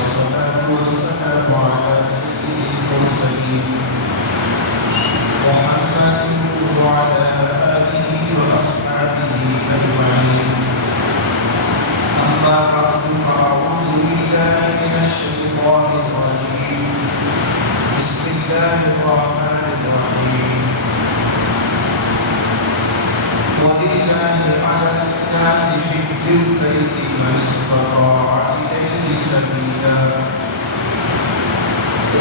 والصلاة والسلام على سيد المرسلين محمد وعلى آله وأصحابه أجمعين. أما بعد فأعوذ بالله من الشيطان الرجيم. بسم الله الرحمن الرحيم. ولله على الناس حج البيت من استطاع إليه سبيلا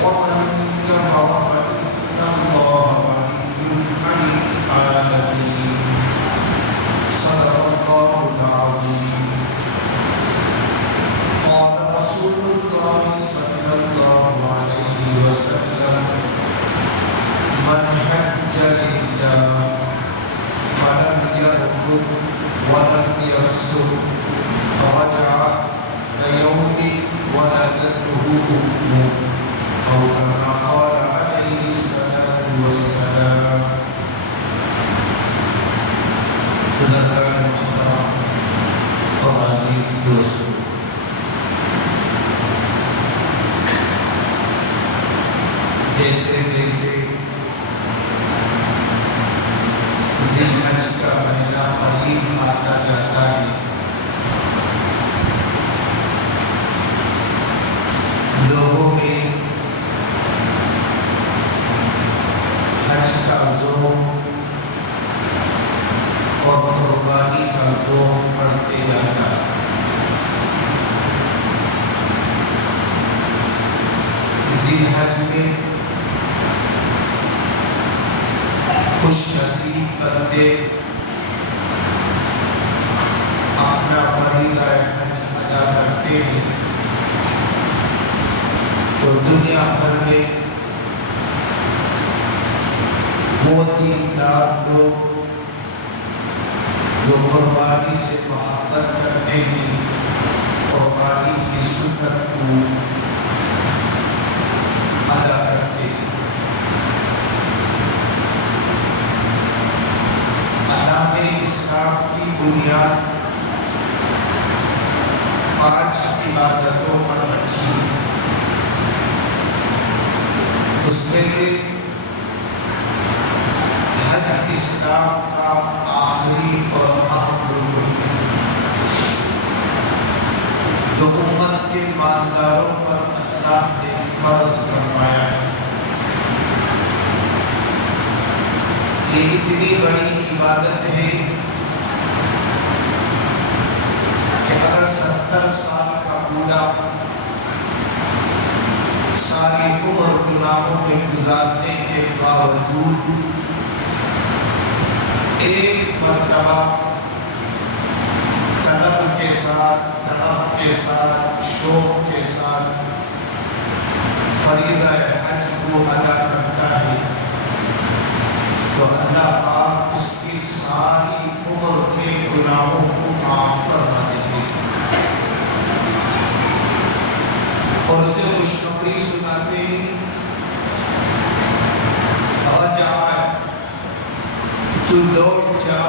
ومن كفر فإن الله غني عن العالمين. صدق الله العظيم. قال رسول الله صلى الله عليه وسلم: من حج لله فلم يرفث ولم يفسق فرجع كيوم ولدته أمه، أو كما قال عليه الصلاة والسلام. بزرگان محترم اور عزیز دوستو، جیسے جیسے ذی الحج کا مہینہ قریب آتا جاتا ہے، لوگوں میں حج کا ذوق اور قربانی کا ذوق بڑھتے جاتا ہے۔ ذی الحج میں خوش نصیب بندے اپنا فریضہ حج ادا کرتے ہیں، تو دنیا بھر میں وہ دیندار لوگ جو قربانی سے محبت کرتے ہیں، قربانی کی سنت کو ادا کرتے ہیں۔ اللہ نے اسلام کی بنیاد 5 عبادتوں پر رکھی، اس میں سے حج اسلام کا آخری اور اہم رکن ہے، جو امت کے مالداروں پر اللہ نے فرض فرمایا ہے۔ یہ اتنی بڑی عبادت ہے کہ اگر 70 سال کا بوڑھا ساری عمر گناہوں میں گزارنے کے باوجود ایک مرتبہ طلب کے ساتھ، تڑپ کے ساتھ، شوق کے ساتھ فریضہ حج کو ادا کرتا ہے، تو اللہ پاک اس کی ساری عمر کے گناہوں کو معاف فرما دیں گے اور اسے خوشخبری سناتے ہیں: رجع، تو لوٹ جا،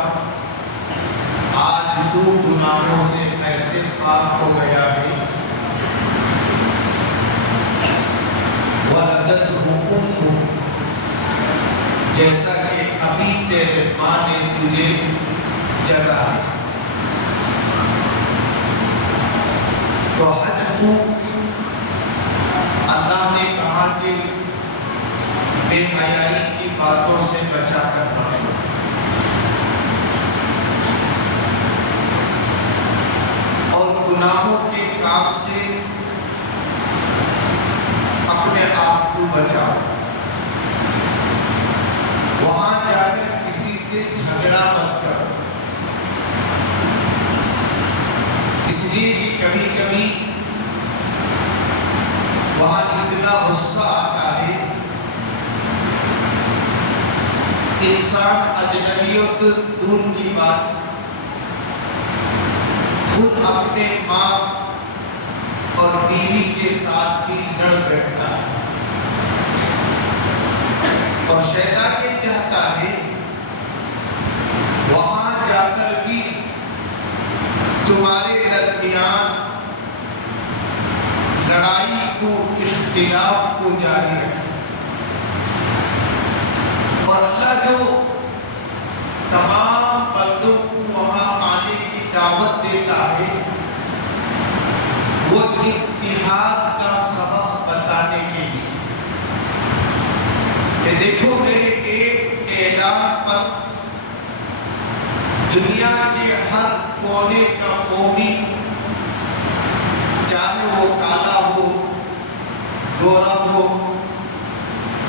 آج تو گناہوں سے ایسے پاک ہو گیا ہے، ولدتہ امہ، جیسا کہ ابھی تیرے ماں نے تجھے جگا ہے۔ تو حج کو اللہ نے کہا کہ بے حیائی کی باتوں سے بچا کر رہے، اور گناہوں کے کام سے اپنے آپ کو بچاؤ، وہاں جا کر کسی سے جھگڑا مت کرو، اس لیے کہ کبھی کبھی وہاں اتنا غصہ آتا ہے، انسان اجنبیت دور کی بات خود اپنے ماں اور بیوی کے ساتھ بھی لڑ بیٹھتا ہے، اور شیطان یہ چاہتا ہے وہاں جا کر بھی تمہارے درمیان لڑائی کو اختلاف کو جاری رکھے، اور اللہ جو تمام بندوں کو وہاں آنے کی دعوت دیتا ہے وہ اتحاد کا سبب بتانے کے لیے کہ دیکھو میرے ایک اعلان پر دنیا کے ہر کونے کا قومی، چاہے وہ کالا ہو، گورا ہو،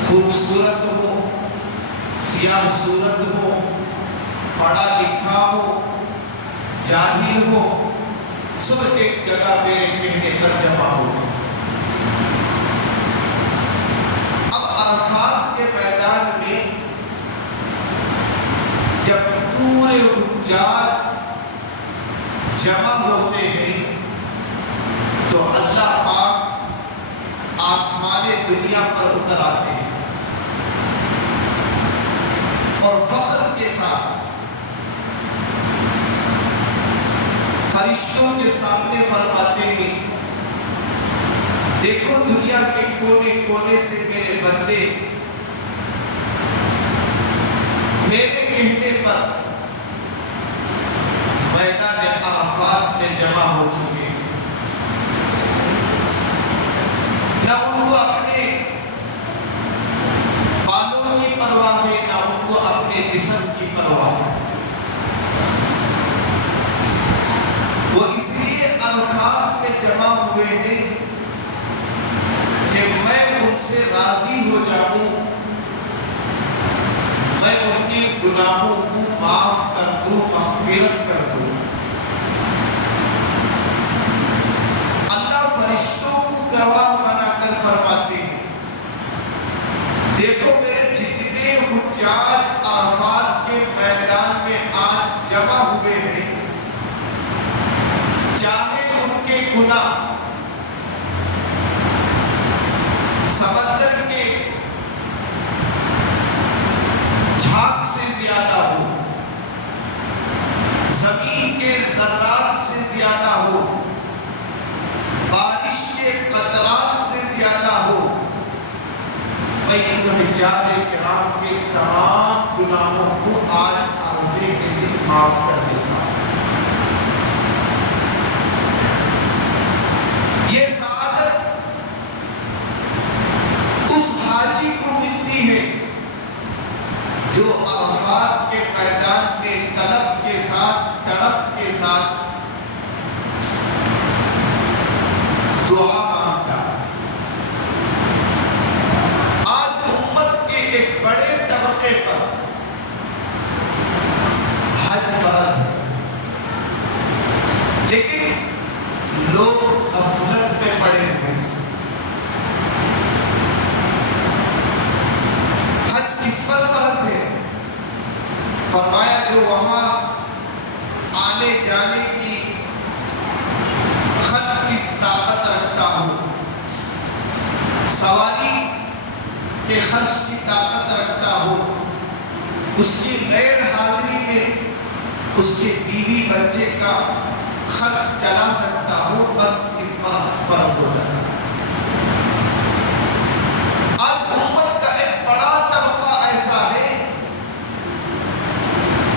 خوبصورت ہو، سیاہ صورت ہو، پڑھا لکھا ہو، جاہل ہو، سب ایک جگہ میرے کہنے پر جمع ہو۔ اب عرفات کے میدان میں جب پورے حجاج جمع ہوتے ہیں تو اللہ پاک آسمان دنیا پر اتر آتے ہیں اور فخر کے ساتھ فرشتوں کے سامنے فرماتے ہیں دیکھو دنیا کے کونے کونے سے میرے بندے میرے کہنے پر میدان عرفات میں جمع ہو چکے ہیں، نہ ان کو اپنے بالوں کی پرواہ ہے، نہ ان کو اپنے جسم کی پرواہ ہے۔ وہ اس لیے عرفات میں جمع ہوئے ہیں کہ میں ان سے راضی ہو جاؤں، میں ان کی گناہوں کو معاف کر دوں، مغفرت کر دوں۔ اللہ فرشتوں کو گواہ بنا کر فرماتے ہیں دیکھو میرے جتنے حجاج عرفات کے میدان میں آج جمع ہوئے ہیں، چاہے ان کے گناہ سمندر کے جھاگ سے زیادہ ہو، زمین کے ذرات سے زیادہ ہو، بارش کے قطرات سے زیادہ ہو، میں ان حجاج کرام کے تمام گناہوں کو آج عرفے کے دن معاف کر دیتا ہوں۔ یہ سعادت اس حاجی کو ملتی ہے جو عرفات کے میدان میں طلب کے ساتھ، تڑپ کے ساتھ دعا مانگتا ہے۔ آج امت کے ایک بڑے طبقے پر حج فرض ہے، لیکن لوگ غفلت میں پڑے ہوئے ہیں۔ حج کس پر فرض ہے؟ فرمایا جو وہاں آنے جانے کی خرچ کی طاقت رکھتا ہو، سواری کے خرچ کی طاقت رکھتا ہو، اس کی غیر حاضری میں اس کے بیوی بچے کا خرچ چلا سکتا ہو، بس اس پر حج فرض ہو جاتا ہے۔ آج امت کا ایک بڑا طبقہ ایسا ہے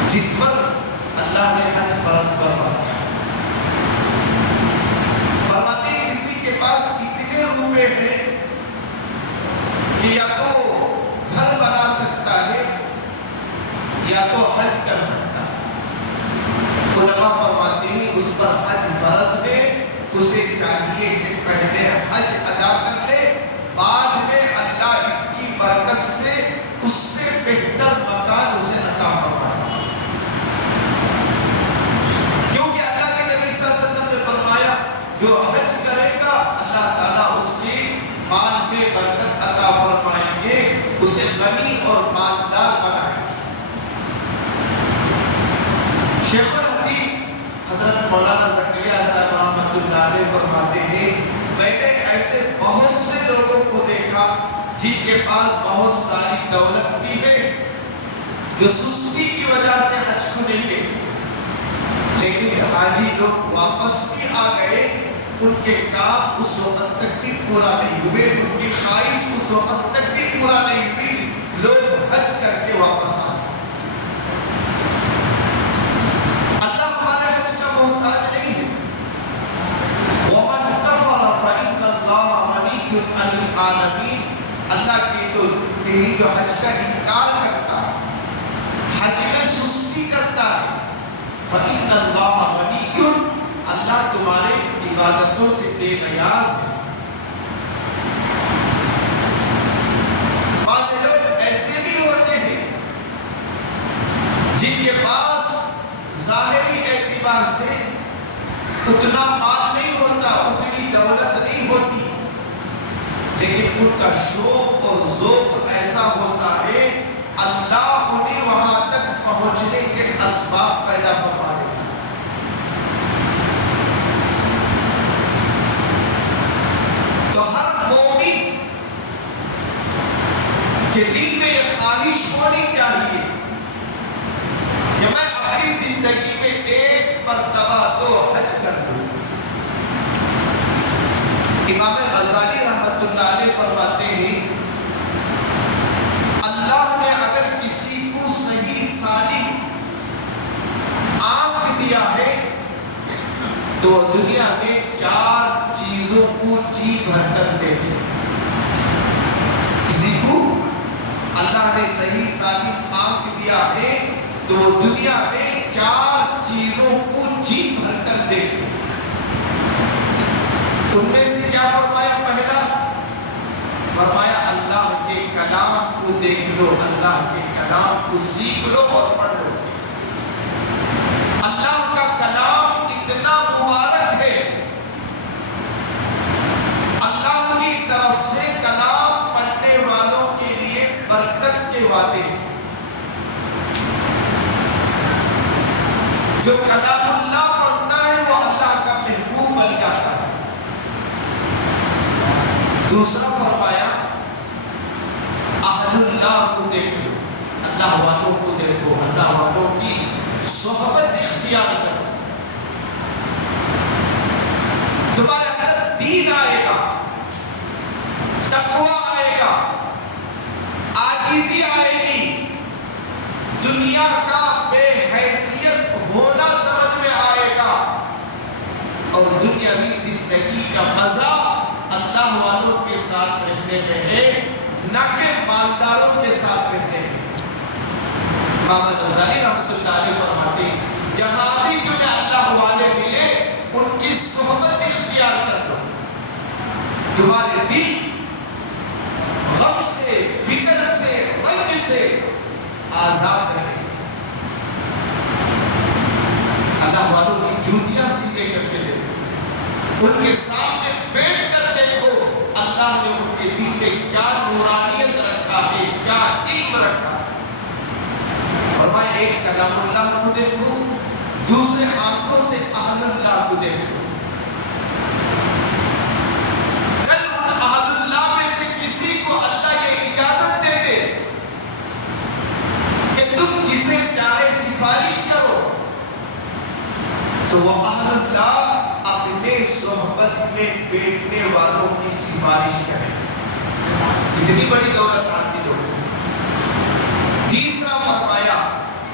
جس پر اللہ نے حج فرض فرما دیا۔ فرماتے ہیں کسی کے پاس اتنے روپے ہیں کہ یا تو گھر بنا سکتا ہے یا تو حج کر سکتا ہے۔ علماء فرماتے ہیں اس پر حج فرض ہے، اسے چاہیے کہ پہلے حج ادا کر لے، بعد میں اللہ اس کی برکت سے اس سے بہتر مکان اسے عطا فرمائے۔ کیونکہ اللہ کے نبی صلی اللہ علیہ وسلم نے فرمایا جو حج کرے گا اللہ تعالیٰ اس کی مال میں برکت عطا فرمائیں گے، اسے غنی اور مالدار بنائیں گے۔ شیخ الحدیث حضرت مولانا زکریا صاحب رحمۃ اللہ علیہ فرماتے ہیں میں نے ایسے بہت سے لوگوں کو دیکھا جن کے پاس بہت ساری دولت بھی ہے، جو سستی کی وجہ سے حج کو نہیں گئے، لیکن حاجی لوگ واپس بھی آ گئے ان کے کام اس وقت تک بھی پورا نہیں ہوئے، ان کی خواہش اس وقت تک بھی پورا نہیں ہوئی، لوگ حج کر کے واپس آ گئے۔ اللہ ہمارے حج کا محتاج نہیں ہے۔ وَمَنْ كَفَرَ فَإِنَّ اللَّهَ غَنِيٌّ عَنِ الْعَالَمِينَ، اللہ کی تو یہی جو حج کا انکار کرتا ہے، حج میں سستی کرتا ہے، فَإِنَّ اللَّهَ غَنِيٌّ، اللہ تمہارے عبادتوں سے بے نیاز ہے۔ بعض لوگ ایسے بھی ہوتے ہیں جن کے پاس ظاہری اعتبار سے اتنا مال نہیں ہوتا، اتنی دولت نہیں ہوتی، لیکن ان کا شوق اور ذوق ایسا ہوتا ہے اللہ انہیں وہاں تک پہنچنے کے اسباب پیدا فرما دیتا ہے۔ تو ہر مومن کے دل میں یہ خواہش ہونی چاہیے کہ میں اپنی زندگی میں ایک مرتبہ تو حج کر دوں۔ امام غزالی رحمۃ اللہ علیہ فرماتے ہیں اللہ نے اگر کسی کو صحیح سالم آنکھ دیا ہے تو دنیا میں 4 چیزوں کو جی بھر کر دے دے۔ کسی کو اللہ نے صحیح سالم آنکھ دیا ہے تو وہ دنیا میں 4 چیزوں کو جی بھر کر دے دے۔ ان میں سے کیا فرمایا؟ پہلا فرمایا اللہ کے کلام کو دیکھ لو، اللہ کے کلام کو سیکھ لو اور پڑھ لو۔ اللہ کا کلام اتنا مبارک ہے، اللہ کی طرف سے کلام پڑھنے والوں کے لیے برکت کے وعدے ہیں۔ جو کلام اللہ پڑھتا ہے وہ اللہ کا محبوب بن جاتا ہے۔ دوسرا فرمایا اہل اللہ کو دیکھو، اللہ والوں کو دیکھو، اللہ والوں کی صحبت اختیار کرو، تمہارے اندر دین آئے گا، تقوی آئے گا، عاجزی آئے گی، دنیا کا بے حیثیت ہونا سمجھ میں آئے گا، اور دنیاوی زندگی کا مزہ اللہ والوں کے ساتھ رہنے میں ہے، نہ کہ مالداروں کے ساتھ رہنے میں۔ امام غزالی رحمۃ اللہ علیہ فرماتے ہیں جہاں بھی تمہیں اللہ والے ملے ان کی صحبت اختیار کر لو، تمہارے دل غم سے، فکر سے، رنج سے آزاد رہے۔ اللہ والوں کی جوتیاں سیدھے کر کے دیکھو، ان کے سامنے بیٹھ کر دیکھو اللہ نے ان کے دل میں کیا نورانیت رکھا ہے، کیا علم رکھا ہے۔ اور میں ایک کلام اللہ کو دیکھو، دوسرے آنکھوں سے اہل اللہ کو دیکھو۔ کل ان اہل اللہ میں سے کسی کو اللہ یہ اجازت دے دے کہ تم جسے چاہے سفارش کرو، تو وہ اہل اللہ اپنے صحبت میں بیٹھنے والوں کی سفارش کریں، اتنی بڑی دولت حاصل ہو۔ تیسرا فرمایا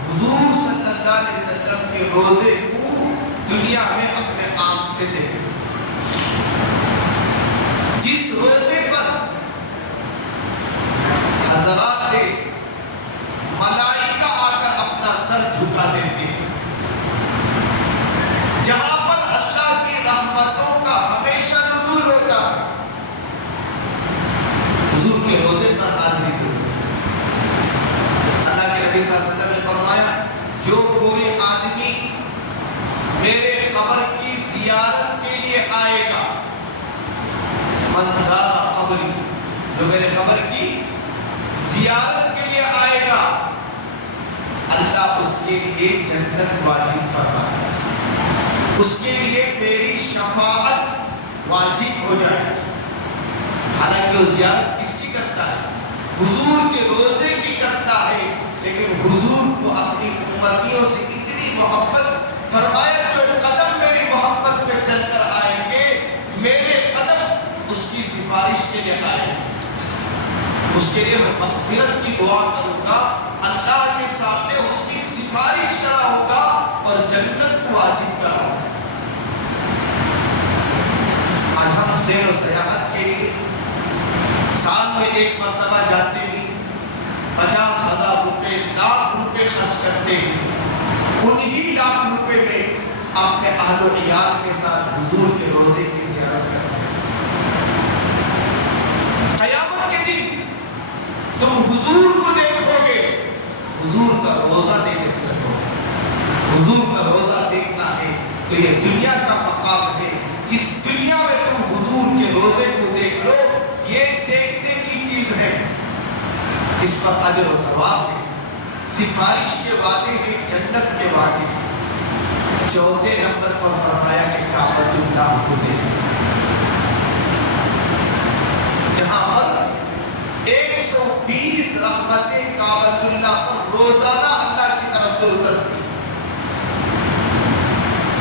حضور صلی اللہ علیہ وسلم کے روزے کو دنیا میں اپنے آنکھ سے دیکھیں۔ جس روزے پر حضرات ملائکہ آ کر اپنا سر جھکا دیتے ہیں، جہاں پر اللہ کی رحمتوں کا ہمیشہ نزول ہوتا ہے، حضور کے روزے پر حاضری دو۔ اللہ کے نبی صلی اللہ علیہ وسلم نے فرمایا جو کوئی آدمی میرے قبر کی زیارت کے لیے آئے گا، من زار قبری، جو میرے قبر کی زیارت کے لیے آئے گا، اللہ اس کے لیے جنت واجب فرمائے گا، اس کے لیے میری شفاعت واجب ہو جائے گی۔ حالانکہ وہ زیارت کس کی کرتا ہے؟ حضور کے روزے کی کرتا ہے، لیکن حضور کو اپنی امتیوں سے اتنی محبت فرمایا جو قدم میری محبت پہ چل کر آئیں گے کے لیے آئے، اس کے لیے میں مغفرت کی دعا کروں گا، اللہ کے سامنے اس کی سفارش کرا ہوگا اور جنت کو واجب کرا ہوگا۔ آج ہم سیر و سیاحت کے لیے سال میں ایک مرتبہ جاتے ہیں، 50,000 روپے، لاکھ روپے خرچ کرتے ہیں، انہی لاکھ روپے میں اپنے اہل و عیال کے ساتھ حضور کے روزے کی زیارت کر سکتے ہیں۔ قیامت کے دن تم حضور کو دیکھو گے، حضور کا روزہ نہیں دیکھ سکو گے۔ حضور کا روزہ دیکھنا ہے تو یہ دنیا کا مقام ہے، اس دنیا میں تم حضور کے روزے کو دیکھ لو، یہ دیکھنے کی چیز ہے، اس پر اجر و ثواب ہے، سفارش کے وعدے ہیں، جنت کے وعدے ہیں۔ چوتھے نمبر پر فرمایا کہ کعبۃ اللہ کو دیکھو، جہاں پر 120 رحمتیں کعبۃ اللہ پر روزانہ اللہ کی طرف سے اترتی ہیں،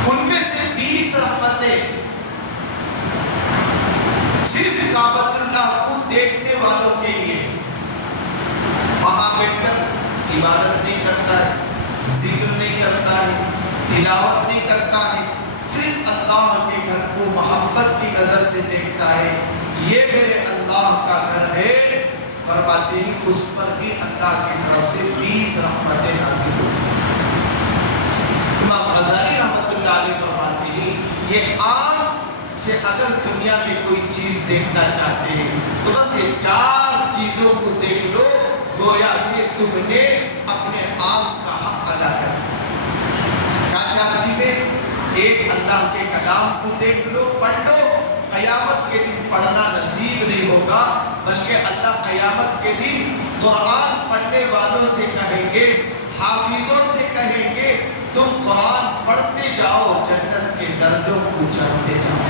ان میں سے 20 رحمتیں صرف کعبۃ اللہ کو دیکھنے والوں کے لیے۔ وہاں بیٹھ کر عبادت نہیں کرتا ہے، ذکر نہیں کرتا ہے، تلاوت نہیں کرتا ہے، صرف اللہ کے گھر کو محبت کی نظر سے دیکھتا ہے، یہ میرے اللہ کا گھر ہے، فرماتے ہی اس پر بھی اللہ کی طرف سے 20 رحمتیں نازل ہوتی ہیں۔ امام غزالی رحمۃ اللہ علیہ فرماتے ہیں یہ آنکھ سے اگر دنیا میں کوئی چیز دیکھنا چاہتے ہیں تو بس یہ 4 چیزوں کو دیکھ لو، گویا کہ تم نے اپنے آنکھ کا حق ادا کر دیا۔ کیا 4 چیزیں؟ ایک، اللہ کے کلام کو دیکھ لو، پڑھ لو، قیامت کے دن پڑھنا نصیب نہیں ہوگا، بلکہ اللہ قیامت کے دن قرآن پڑھنے والوں سے کہیں گے، حافظوں سے کہیں گے تم قرآن پڑھتے جاؤ، جنت کے درجوں کو چڑھتے جاؤ۔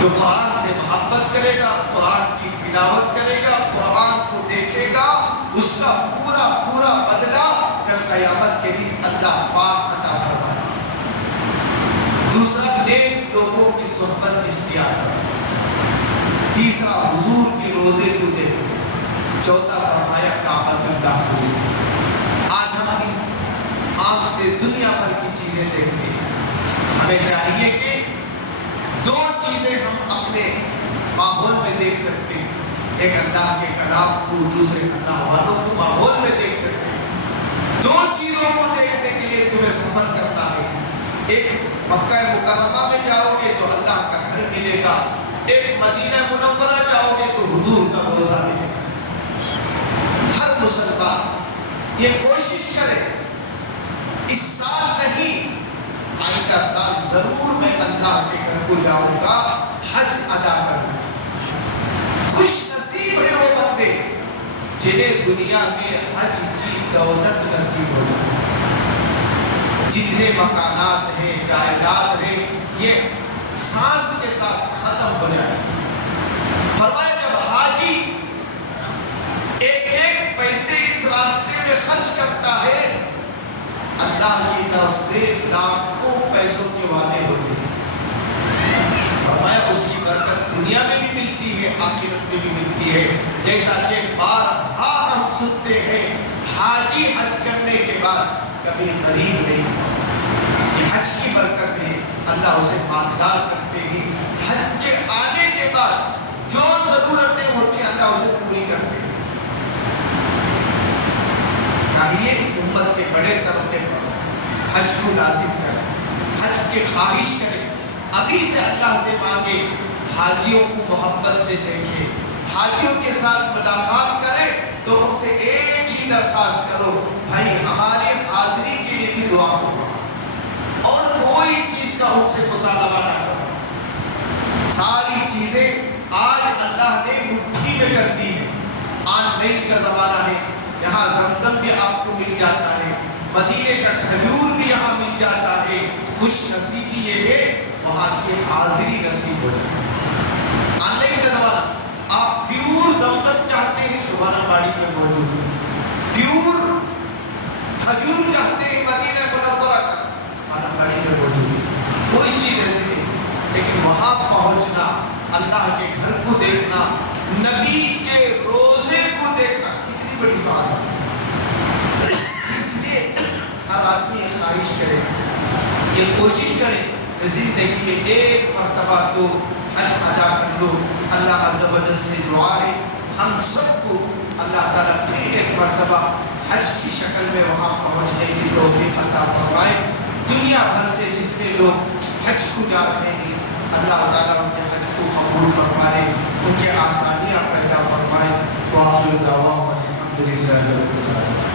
جو قرآن سے محبت کرے گا، قرآن کی تلاوت کرے گا، قرآن کو دیکھے گا، اس کا پورا پورا بدلہ کل قیامت کے دن اللہ پاک عطا فرمائے۔ دوسرا، نیک لوگوں کی صحبت اختیار کرو۔ تیسرا، حضور کے روزے کو دیکھو۔ چوتھا فرمایا کعبۃ اللہ کو دیکھو۔ آج ہم آنکھ سے دنیا بھر کی چیزیں دیکھتے ہیں، ہمیں چاہیے کہ 2 چیزیں ہم اپنے ماحول میں دیکھ سکتے ہیں، ایک اللہ کے کلام کو، دوسرے اللہ والوں کو ماحول میں دیکھ سکتے ہیں۔ 2 چیزوں کو دیکھنے کے لیے تمہیں سفر کرنا ہے، ایک مکہ مکرمہ میں جاؤ گے تو اللہ کا گھر ملے گا، ایک مدینہ منورہ جاؤ گے تو حضور کا روزہ ملے گا۔ ہر مسلمان یہ کوشش کرے، اس سال نہیں آئندہ سال ضرور میں اللہ کے گھر کو جاؤں گا، حج ادا کروں گا۔ خوش نصیب ہے وہ بندے جنہیں دنیا میں حج کی دولت نصیب ہو جائے، جتنے مکانات ہیں، جائیداد ہیں، یہ سانس کے ساتھ ختم ہو جائے۔ فرمایا جب حاجی ایک ایک پیسے اس راستے میں خرچ کرتا ہے، اللہ کی طرف سے لاکھوں پیسوں کے وعدے ہوتے ہیں۔ فرمایا اس کی برکت دنیا میں بھی ملتی ہے، آخرت میں بھی ملتی ہے۔ جیسا کہ بارہا ہم سنتے ہیں، حاجی حج کرنے کے بعد کبھی غریب نہیں ہوتا، یہ حج کی برکت ہے، اللہ اسے مالدار کرتے ہیں۔ حج کے آنے کے بعد جو ضرورتیں ہوتی ہیں اللہ اسے پوری کرتے ہیں۔ چاہیے امت کے بڑے طبقے پر حج کو لازم کریں، حج کی خواہش کریں، ابھی سے اللہ سے مانگے، حاجیوں کو محبت سے دیکھیں، حاجیوں کے ساتھ ملاقات کریں تو ان سے ایک ہی درخواست کرو، بھائی ہماری حاضری کے لیے بھی دعا کرو، اور کوئی چیز کا ان سے مطالبہ نہ کرو۔ ساری چیزیں آج اللہ نے مٹھی میں کر دی ہے، آن لائن کا زمانہ ہے، یہاں زمزم بھی آپ کو مل جاتا ہے، مدینے کا کھجور بھی یہاں مل جاتا ہے۔ خوش نصیبی یہ ہے وہاں کی حاضری نصیب ہو جائے۔ آن لائن کا زمانہ، آپ پیور زمزم چاہتے ہیں سبحانہ باڑی میں موجود ہے، پیور کھجور چاہتے ہیں مدینہ منورہ کا، سبحانہ باڑی میں موجود ہے، کوئی چیز ایسی نہیں، لیکن وہاں پہنچنا اللہ کے گھر کو دیکھنا، نبی کے روزے کو دیکھنا کتنی بڑی سعادت ہے۔ اس لیے ہر آدمی یہ خواہش کرے، یہ کوشش کرے کہ زندگی میں ایک مرتبہ تو حج ادا کر لو۔ اللہ عز و جل سے دعا ہے ہم سب کو اللہ تعالیٰ پھر ایک مرتبہ حج کی شکل میں وہاں پہنچنے کی توفیق عطا فرمائے۔ دنیا بھر سے جتنے لوگ حج کو جا رہے ہیں اللہ تعالیٰ ان کے حج کو قبول فرمائے، ان کے آسانیاں پیدا فرمائے۔ وآخر دعوانا الحمدللہ رب العالمین۔